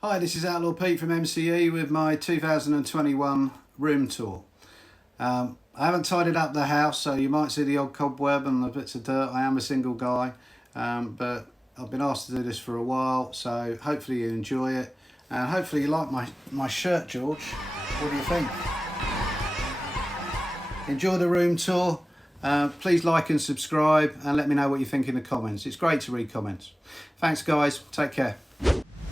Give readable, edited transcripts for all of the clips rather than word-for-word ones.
Hi, this is Outlaw Pete from MCE with my 2021 room tour. I haven't tidied up the house, so you might see the odd cobweb and the bits of dirt. I am a single guy, but I've been asked to do this for a while, so hopefully you enjoy it. And hopefully you like my shirt, George. What do you think? Enjoy the room tour. Please like and subscribe and let me know what you think in the comments. It's great to read comments. Thanks guys, take care.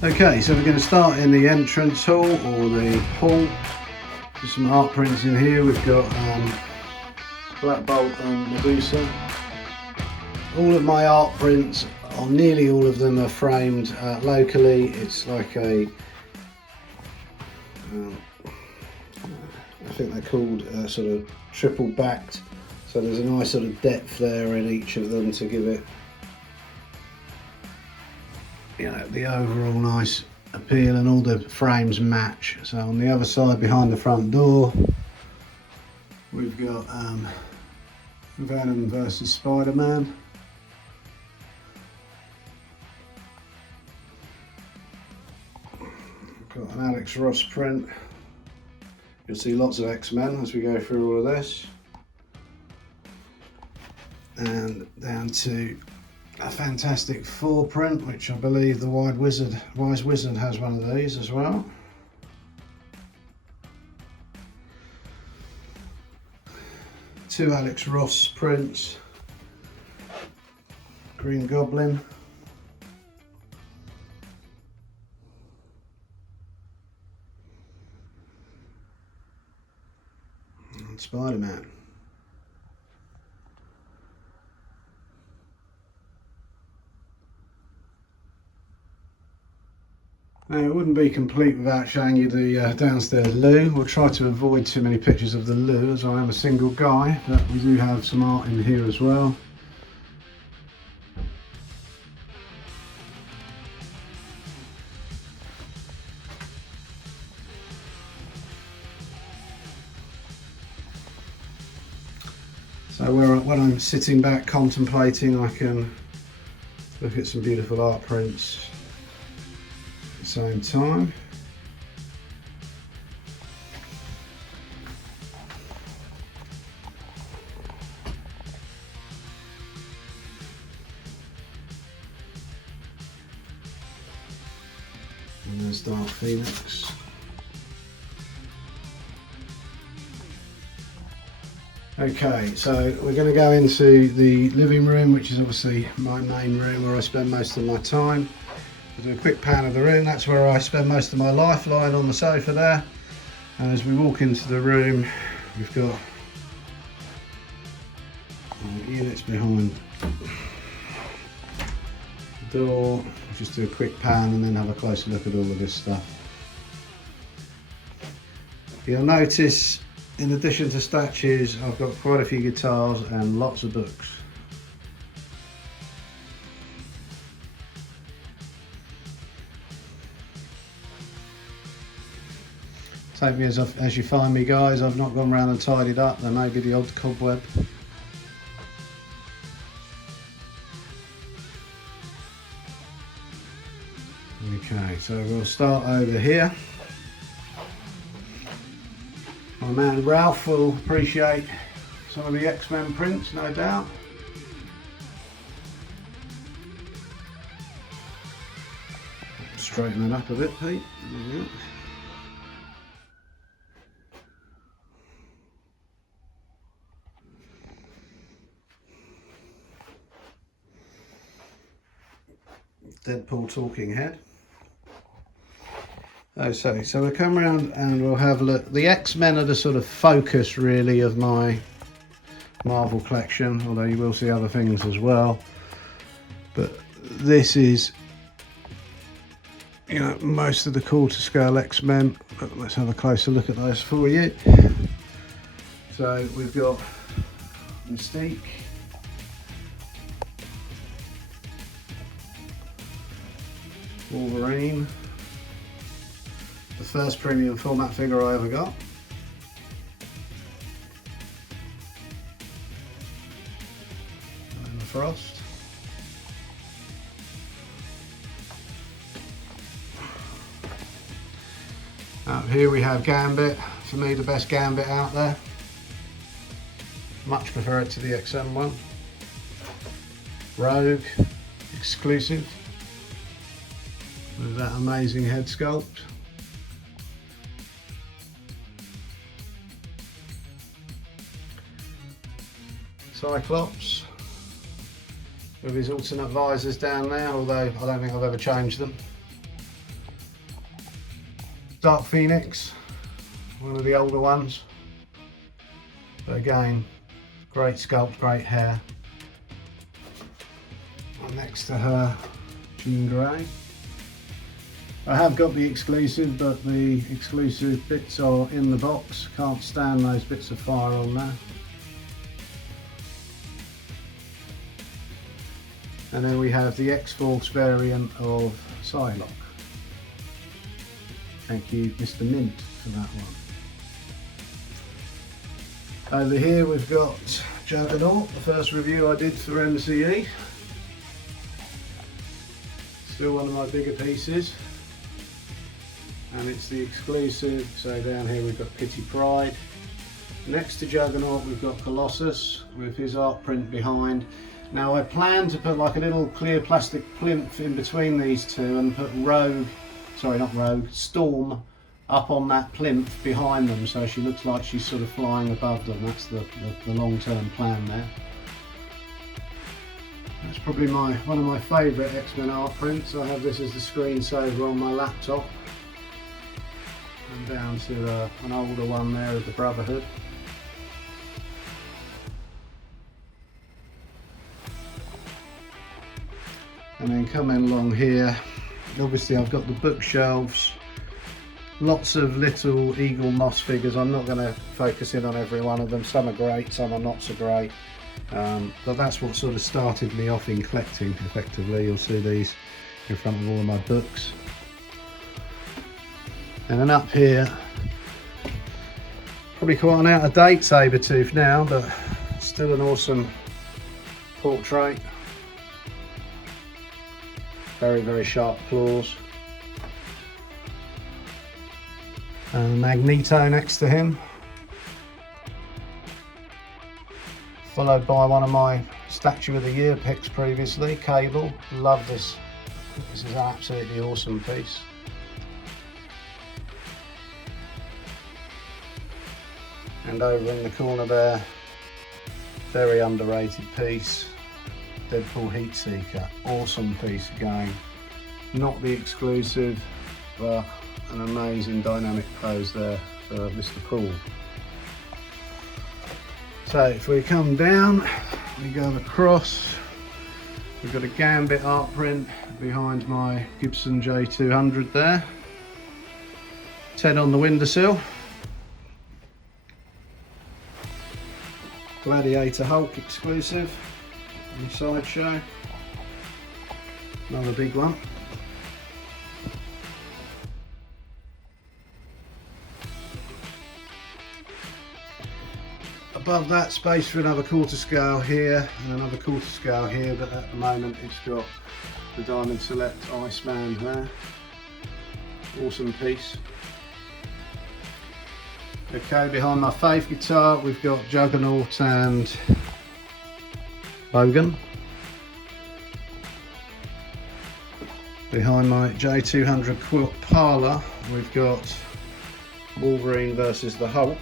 Okay, so we're going to start in the entrance hall or the hall. There's some art prints in here. We've got Black Bolt and Medusa. All of my art prints, or nearly all of them, are framed locally. It's like a, I think they're called sort of triple backed. So there's a nice sort of depth there in each of them to give it, you know, the overall nice appeal, and all the frames match. So on the other side, behind the front door, we've got Venom versus Spider-Man. Got an Alex Ross print. You'll see lots of X-Men as we go through all of this. And down to a Fantastic Four print, which I believe the Wise Wizard has one of these as well. Two Alex Ross prints. Green Goblin. And Spider-Man. Now, it wouldn't be complete without showing you the downstairs loo. We'll try to avoid too many pictures of the loo as I am a single guy, but we do have some art in here as well. So when I'm sitting back contemplating, I can look at some beautiful art prints at the same time. And there's Dark Phoenix. Okay, so we're going to go into the living room, which is obviously my main room where I spend most of my time. We'll do a quick pan of the room. That's where I spend most of my life, lying on the sofa there. And as we walk into the room, we've got units behind the door. Just do a quick pan and then have a closer look at all of this stuff. You'll notice, in addition to statues, I've got quite a few guitars and lots of books. Take me as you find me, guys. I've not gone round and tidied up. There may be the odd cobweb. Okay, so we'll start over here. My man Ralph will appreciate some of the X-Men prints, no doubt. Straighten that up a bit, Pete. There we go. Deadpool talking head. Oh, so we'll come around and we'll have a look. The X-Men are the sort of focus really of my Marvel collection, although you will see other things as well. But this is, you know, most of the quarter scale X-Men. Let's have a closer look at those for you. So we've got Mystique. Wolverine. The first premium format figure I ever got. And Frost. Up here we have Gambit, for me the best Gambit out there. Much prefer it to the XM one. Rogue, exclusive, with that amazing head sculpt. Cyclops, with his alternate visors down there, although I don't think I've ever changed them. Dark Phoenix, one of the older ones, but again, great sculpt, great hair. And next to her, Jean Grey. I have got the exclusive, but the exclusive bits are in the box. Can't stand those bits of fire on there. And then we have the X-Force variant of Psylocke. Thank you, Mr. Mint, for that one. Over here we've got Juggernaut, the first review I did for MCE. Still one of my bigger pieces. And it's the exclusive, so down here we've got Pity Pride. Next to Juggernaut we've got Colossus with his art print behind. Now I plan to put like a little clear plastic plinth in between these two and put Storm up on that plinth behind them, so she looks like she's sort of flying above them. That's the long-term plan there. That's probably one of my favourite X-Men art prints. I have this as the screensaver on my laptop. And down to an older one there of the Brotherhood. And then coming along here, obviously I've got the bookshelves, lots of little Eagle Moss figures. I'm not going to focus in on every one of them. Some are great, some are not so great. But that's what sort of started me off in collecting, effectively. You'll see these in front of all of my books. And then up here, probably quite an out-of-date Sabretooth now, but still an awesome portrait. Very, very sharp claws. And Magneto next to him. Followed by one of my Statue of the Year picks previously, Cable. Love this. This is an absolutely awesome piece. And over in the corner there, very underrated piece. Deadpool Heatseeker, awesome piece again. Not the exclusive, but an amazing dynamic pose there for Mr. Paul. So if we come down, we go across, we've got a Gambit art print behind my Gibson J200 there. Ted on the windowsill. Gladiator Hulk exclusive. And Sideshow, another big one. Above that, space for another quarter scale here and another quarter scale here, but at the moment it's got the Diamond Select Iceman there. Awesome piece. Okay, behind my Faith guitar we've got Juggernaut and Logan. Behind my J200 Quilt Parlour we've got Wolverine versus the Hulk.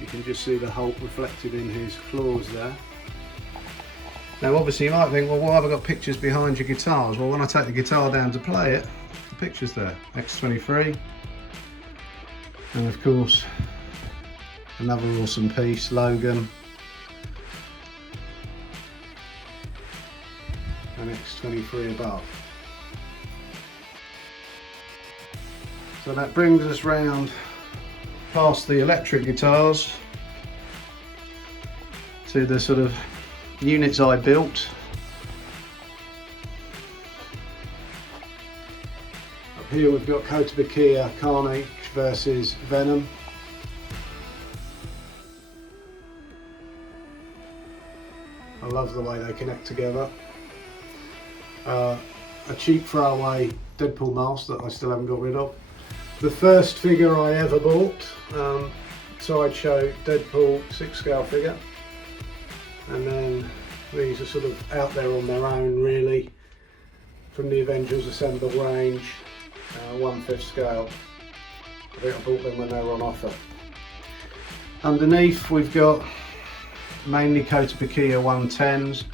You can just see the Hulk reflected in his claws there. Now obviously you might think, well, why have I got pictures behind your guitars? Well, when I take the guitar down to play it, the picture's there. X23. And of course another awesome piece, Logan. And X23 above. So that brings us round past the electric guitars to the sort of units I built. Up here we've got Kotobukiya Carnage versus Venom. I love the way they connect together. A cheap throwaway Deadpool mask that I still haven't got rid of. the first figure I ever bought, Sideshow Deadpool 6-scale figure, and then these are sort of out there on their own really, from the Avengers Assemble range, 1/5 scale. I think I bought them when they were on offer. Underneath we've got mainly Kotobukiya 110s.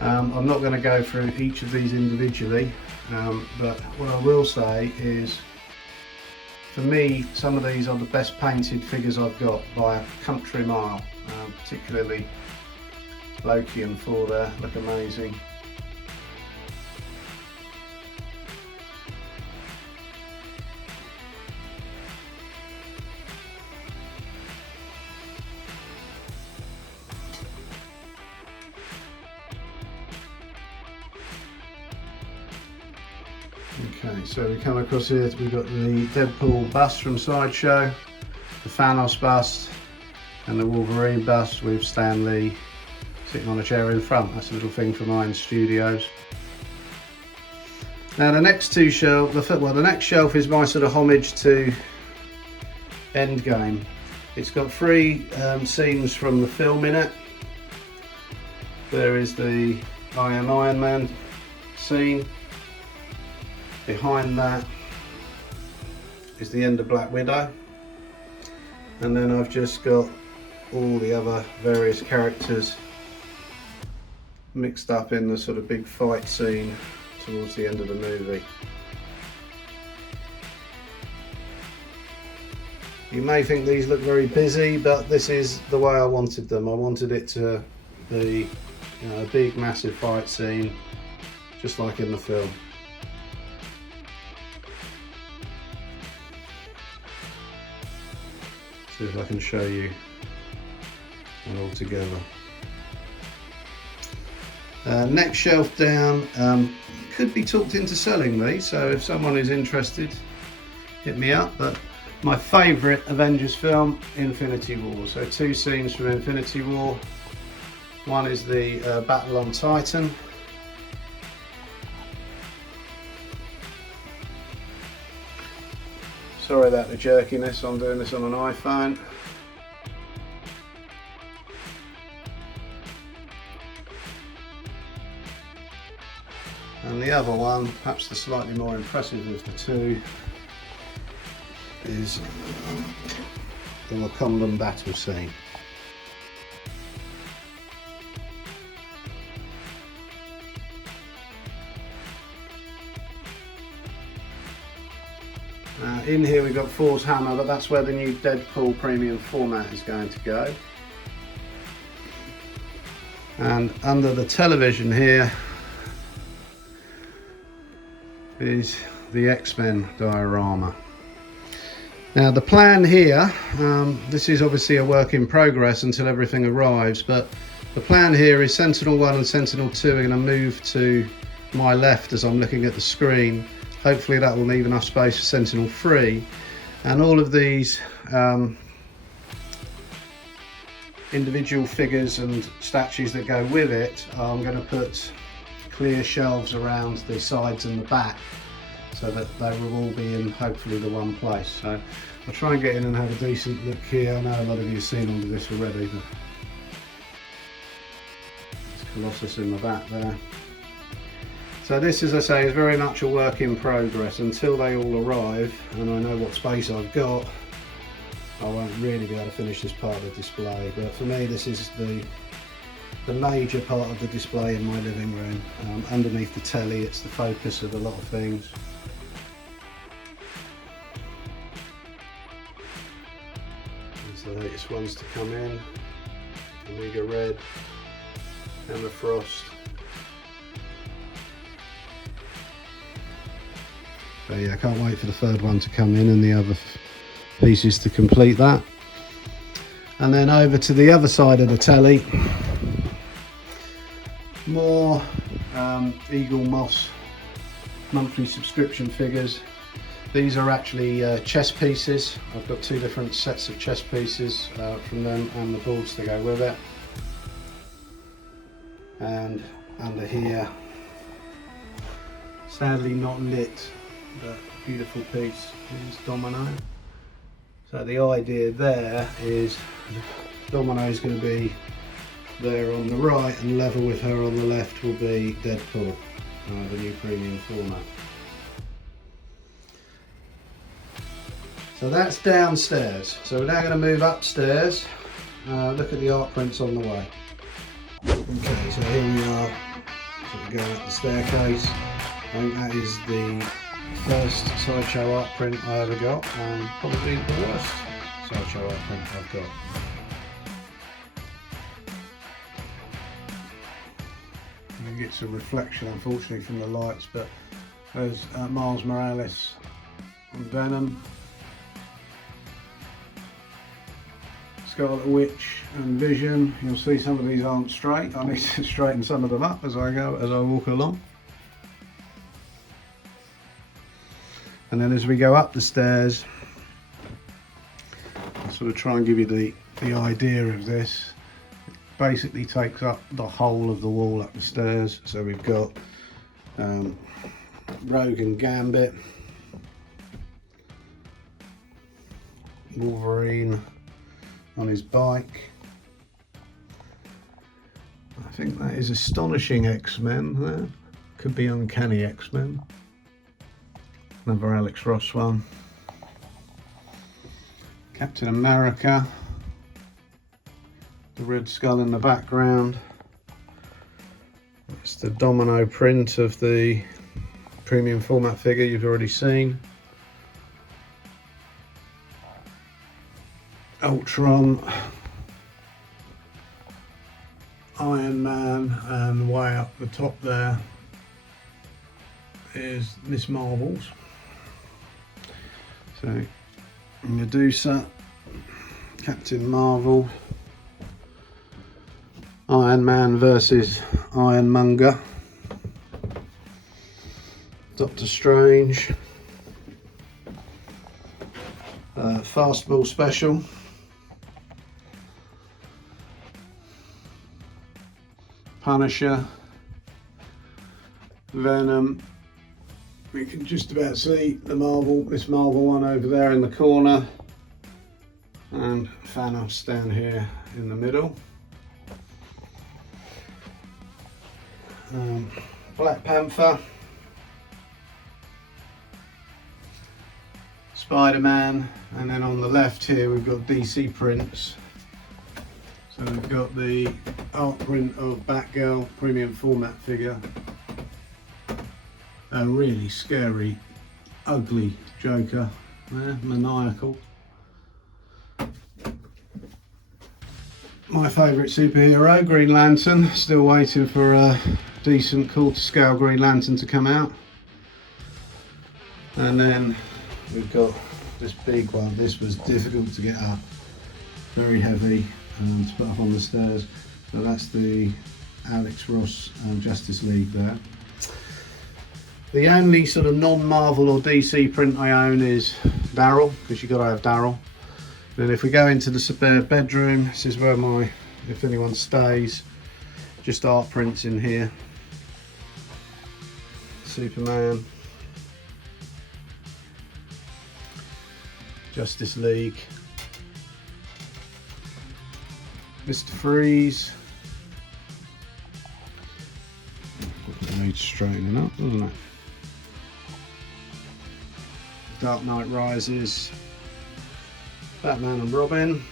I'm not going to go through each of these individually, but what I will say is, for me, some of these are the best painted figures I've got by a country mile. Particularly Loki and Thor there look amazing. Okay, so we come across here, we've got the Deadpool bust from Sideshow, the Thanos bust, and the Wolverine bust with Stan Lee sitting on a chair in front. That's a little thing from Iron Studios. Now the next two shelves, the next shelf is my sort of homage to Endgame. It's got 3 scenes from the film in it. There is the I Am Iron Man scene. Behind that is the end of Black Widow, and then I've just got all the other various characters mixed up in the sort of big fight scene towards the end of the movie. You may think these look very busy, but this is the way I wanted them. I wanted it to be, you know, a big massive fight scene just like in the film. See if I can show you them all together. Next shelf down, could be talked into selling these, so if someone is interested, hit me up. But my favourite Avengers film, Infinity War. So 2 scenes from Infinity War. One is the battle on Titan. Sorry about the jerkiness, I'm doing this on an iPhone. And the other one, perhaps the slightly more impressive of the 2, is the Wakandan battle scene. In here we've got Thor's hammer, but that's where the new Deadpool premium format is going to go. And under the television here is the X-Men diorama. Now the plan here, this is obviously a work in progress until everything arrives, but the plan here is Sentinel 1 and Sentinel 2 are going to move to my left as I'm looking at the screen. Hopefully that will leave enough space for Sentinel 3, and all of these individual figures and statues that go with it, I'm going to put clear shelves around the sides and the back so that they will all be in hopefully the one place. So I'll try and get in and have a decent look here. I know a lot of you have seen all of this already, but there's Colossus in the back there. So this, as I say, is very much a work in progress. Until they all arrive and I know what space I've got, I won't really be able to finish this part of the display. But for me, this is the major part of the display in my living room. Underneath the telly, it's the focus of a lot of things. These are the latest ones to come in. Omega Red, Emma Frost. So yeah, I can't wait for the 3rd one to come in and the other pieces to complete that. And then over to the other side of the telly, more Eagle Moss monthly subscription figures. These are actually chess pieces. I've got 2 different sets of chess pieces from them and the boards to go with it. And under here, sadly not lit, but beautiful piece is Domino. So the idea there is Domino is going to be there on the right, and level with her on the left will be Deadpool, the new premium format. So that's downstairs. So we're now going to move upstairs, look at the art prints on the way. Okay, so here we are, sort of going up the staircase. I think that is the first Sideshow art print I ever got, and probably the worst Sideshow art print I've got. You can get some reflection, unfortunately, from the lights, but there's Miles Morales and Venom, Scarlet Witch and Vision. You'll see some of these aren't straight. I need to straighten some of them up as I walk along. And then as we go up the stairs, I'll sort of try and give you the idea of this. It basically takes up the whole of the wall up the stairs. So we've got Rogue and Gambit, Wolverine on his bike. I think that is Astonishing X-Men there. Could be Uncanny X-Men. Another Alex Ross one. Captain America. The Red Skull in the background. It's the Domino print of the premium format figure you've already seen. Ultron, Iron Man, and way up the top there is Miss Marvel's. So Medusa, Captain Marvel, Iron Man versus Ironmonger, Doctor Strange, Fastball Special, Punisher, Venom. We can just about see the Miss Marvel one over there in the corner, and Thanos down here in the middle. Black Panther, Spider-Man, and then on the left here we've got DC prints. So we've got the art print of Batgirl premium format figure. A really scary, ugly Joker there, maniacal. My favourite superhero, Green Lantern. Still waiting for a decent, cool to scale Green Lantern to come out. And then we've got this big one. This was difficult to get up, very heavy to put up on the stairs. So that's the Alex Ross Justice League there. The only sort of non-Marvel or DC print I own is Daryl, because you've got to have Daryl. Then if we go into the spare bedroom, this is where if anyone stays, just art prints in here. Superman, Justice League, Mr. Freeze. Needs straightening up, doesn't it? Dark Knight Rises, Batman and Robin,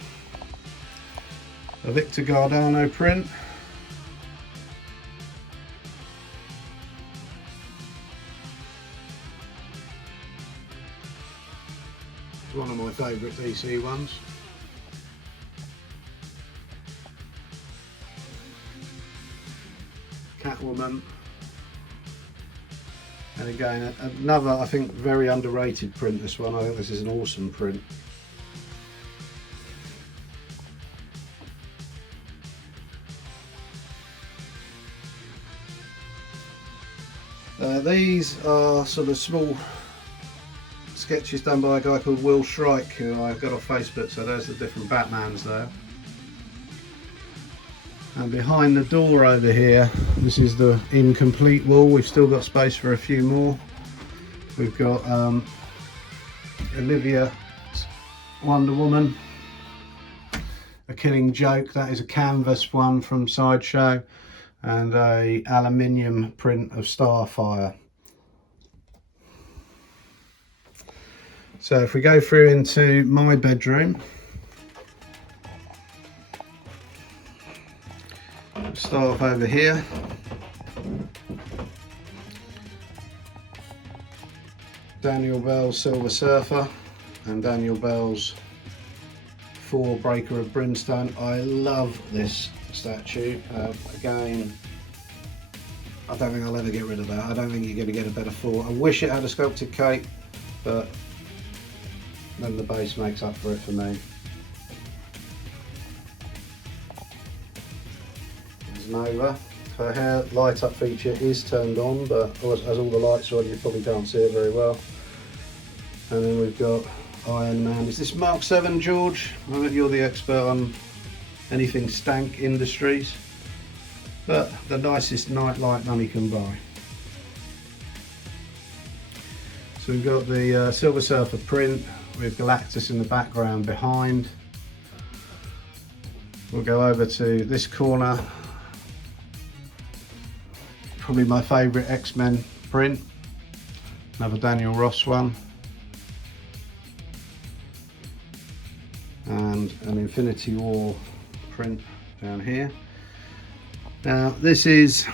a Victor Gardano print, one of my favourite DC ones. Catwoman. And again, another, I think, very underrated print, this one. I think this is an awesome print. These are sort of small sketches done by a guy called Will Shrike, who I've got off Facebook, so there's the different Batmans there. And behind the door over here, this is the incomplete wall. We've still got space for a few more. We've got Olivia Wonder Woman, A Killing Joke, that is a canvas one from Sideshow, and a aluminium print of Starfire. So if we go through into my bedroom, start off over here. Daniel Bell's Silver Surfer and Daniel Bell's 4 Breaker of Brimstone. I love this statue. Again, I don't think I'll ever get rid of that. I don't think you're going to get a better 4. I wish it had a sculpted cape, but then the base makes up for it for me. There's Nova. Her hair light up feature is turned on, but as all the lights are on, you probably can't see it very well. And then we've got Iron Man. Is this Mark 7, George? I bet you're the expert on anything Stank Industries. But the nicest nightlight money can buy. So we've got the Silver Surfer print with Galactus in the background behind. We'll go over to this corner. Probably my favourite X-Men print. Another Daniel Ross one. And an Infinity War print down here. Now this is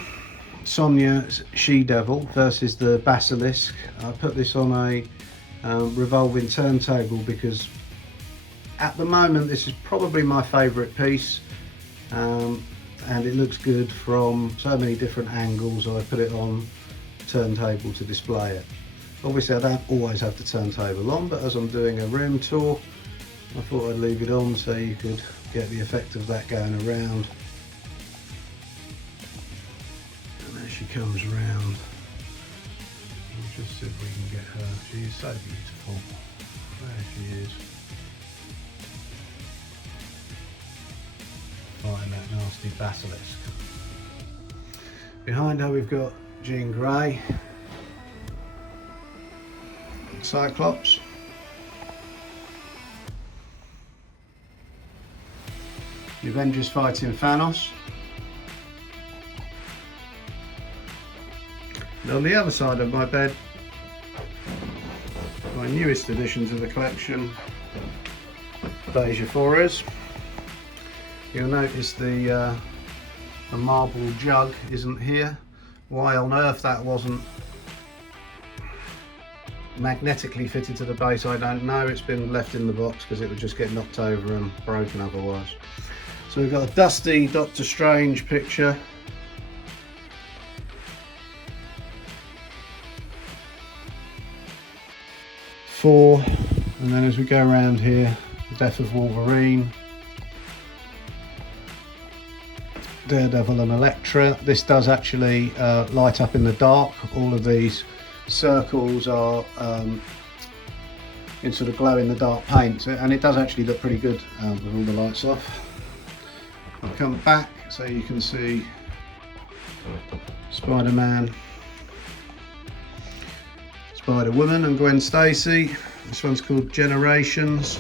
Sonya's She-Devil versus the Basilisk. I put this on a revolving turntable because at the moment this is probably my favourite piece, and it looks good from so many different angles. I put it on turntable to display it. Obviously I don't always have the turntable on, but as I'm doing a room tour I thought I'd leave it on so you could get the effect of that going around. And there she comes round. We'll just see if we can get her. She is so beautiful. There she is. Fighting that nasty basilisk. Behind her we've got Jean Grey, Cyclops, the Avengers fighting Thanos, and on the other side of my bed, my newest addition to the collection, Beija Flores. You'll notice the marble jug isn't here. Why on earth that wasn't magnetically fitted to the base, I don't know. It's been left in the box because it would just get knocked over and broken otherwise. So we've got a dusty Doctor Strange picture. Four, and then as we go around here, the Death of Wolverine, Daredevil and Elektra. This does actually light up in the dark. All of these circles are in sort of glow in the dark paint, and it does actually look pretty good with all the lights off. I'll come back so you can see Spider-Man, Spider-Woman and Gwen Stacy. This one's called Generations.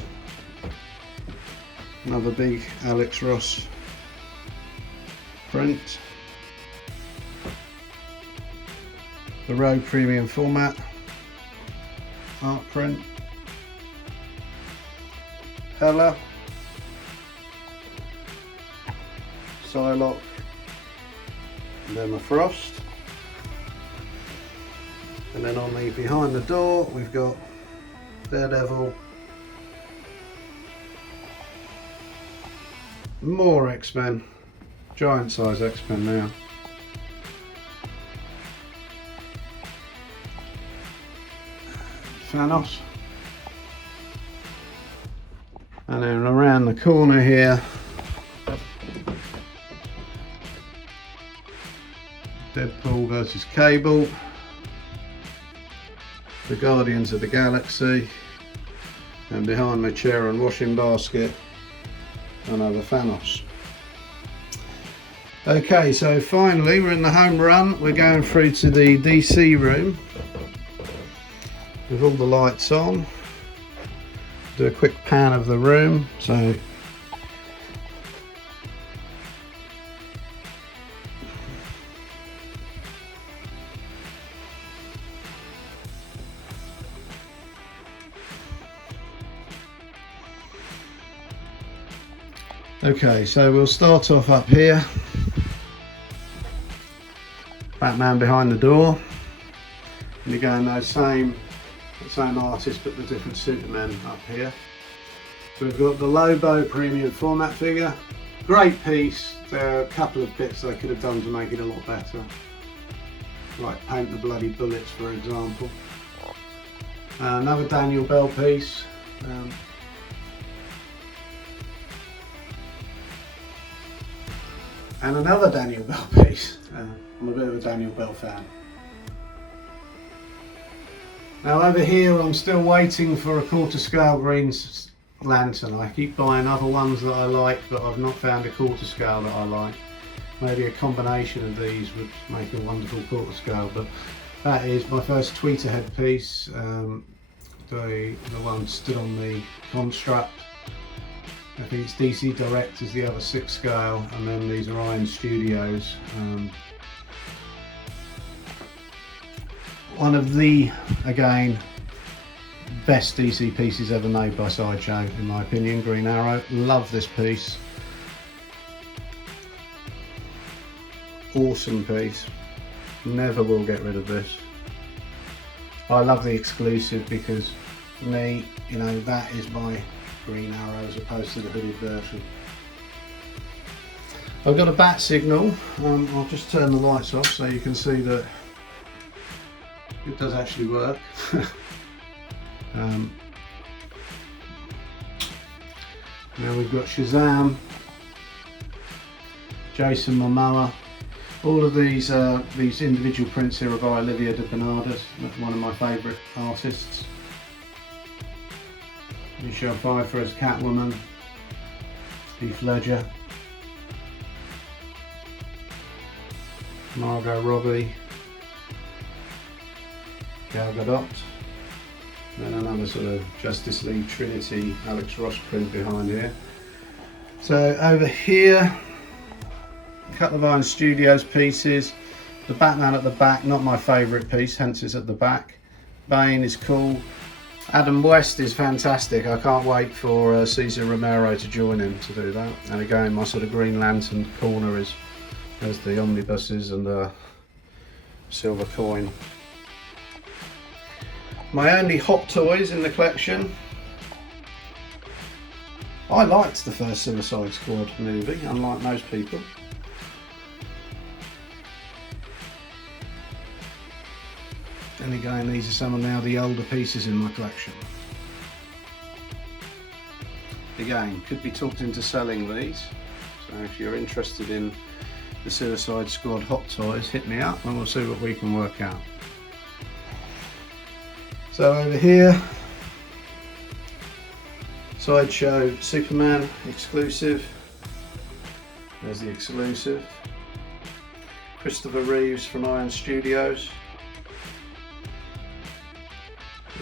Another big Alex Ross print. The Rogue Premium Format art print. Hela, Psylocke, and Emma Frost. And then on the behind the door we've got Daredevil, more X-Men, giant size X-Men now. Thanos. And then around the corner here, Deadpool versus Cable, the Guardians of the Galaxy, and behind my chair and washing basket, another Thanos. Okay, so finally we're in the home run. We're going through to the DC room with all the lights on. do a quick pan of the room. So okay, so we'll start off up here. Batman behind the door. And again, those same artist, but the different Supermen up here. So we've got the Lobo premium format figure. Great piece. There are a couple of bits they could have done to make it a lot better. Like paint the bloody bullets, for example. Another Daniel Bell piece. And another Daniel Bell piece. I'm a bit of a Daniel Bell fan. Now over here I'm still waiting for a quarter scale green lantern. I keep buying other ones that I like, but I've not found a quarter scale that I like. Maybe a combination of these would make a wonderful quarter scale, but that is my first tweeter head piece. The one stood on the construct. I think it's DC Direct is the other 6 scale, and then these are Iron Studios. One of the, again, best DC pieces ever made by Sideshow, in my opinion. Green Arrow. Love this piece. Awesome piece. Never will get rid of this. I love the exclusive because for me, you know, that is my Green Arrow as opposed to the hooded version. I've got a bat signal. I'll just turn the lights off so you can see that it does actually work. Now we've got Shazam, Jason Momoa. All of these individual prints here are by Olivia de Bernardes, one of my favourite artists. Michelle Pfeiffer as Catwoman, Heath Ledger, Margot Robbie, Gal Gadot, and then another sort of Justice League Trinity Alex Ross print behind here. So over here, a couple of Iron Studios pieces. The Batman at the back, not my favourite piece, hence it's at the back. Bane is cool. Adam West is fantastic. I can't wait for Cesar Romero to join him to do that. And again, my sort of Green Lantern corner is, there's the omnibuses and the silver coin. My only Hot Toys in the collection. I liked the first Suicide Squad movie, unlike most people. And again, these are some of now the older pieces in my collection. Again, could be talked into selling these. So if you're interested in the Suicide Squad Hot Toys, hit me up and we'll see what we can work out. So over here, Sideshow Superman exclusive. There's the exclusive. Christopher Reeves from Iron Studios.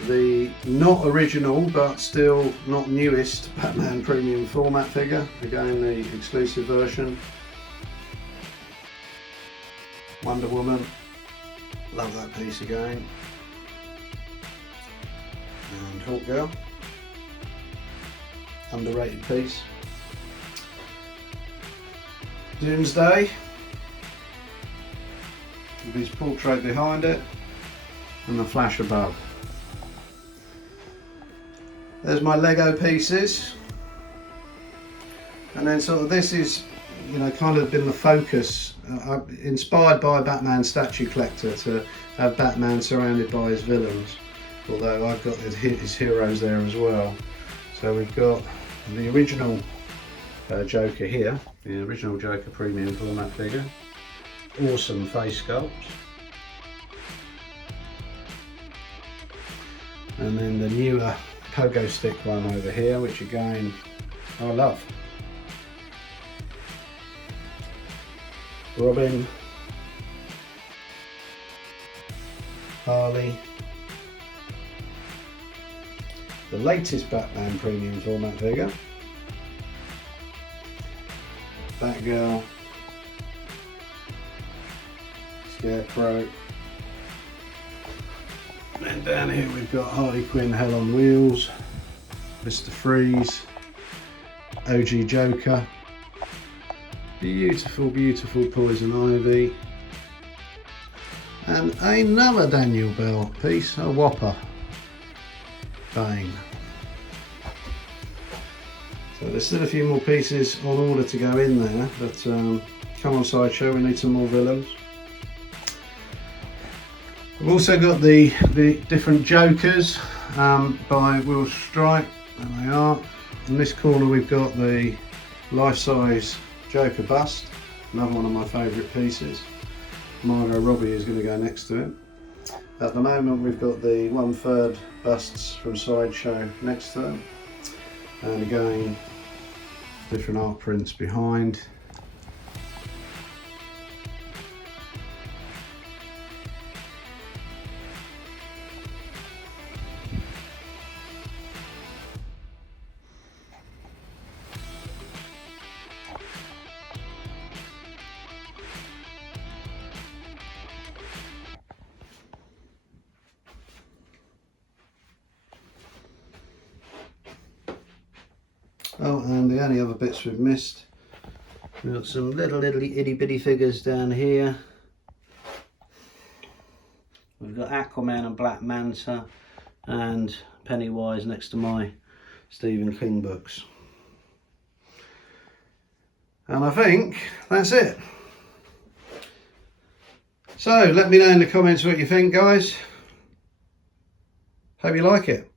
The not original but still not newest Batman premium format figure. Again, the exclusive version. Wonder Woman. Love that piece again. And Hawk Girl. Underrated piece. Doomsday. With his portrait behind it. And the Flash above. There's my Lego pieces. And then sort of this is, you know, kind of been the focus. Inspired by a Batman statue collector to have Batman surrounded by his villains. Although I've got his heroes there as well. So we've got the original Joker here, the original Joker premium format figure. Awesome face sculpt. And then the newer pogo stick one over here, which again I love. Robin, Harley, the latest Batman premium format figure, Batgirl, Scarecrow, and down here we've got Harley Quinn Hell on Wheels, Mr. Freeze, OG Joker, beautiful Poison Ivy, and another Daniel Bell piece, a whopper, Bane. So there's still a few more pieces on order to go in there, but come on Sideshow, we need some more villains. We've also got the different Jokers by Will Strike, there they are. In this corner we've got the life-size Joker bust, another one of my favourite pieces. Margot Robbie is going to go next to it. At the moment we've got the 1/3 busts from Sideshow next to them, and again different art prints behind. Oh, and the only other bits we've missed, we've got some little itty bitty figures down here. We've got Aquaman and Black Manta and Pennywise next to my Stephen King books. And I think that's it. So let me know in the comments what you think, guys. Hope you like it.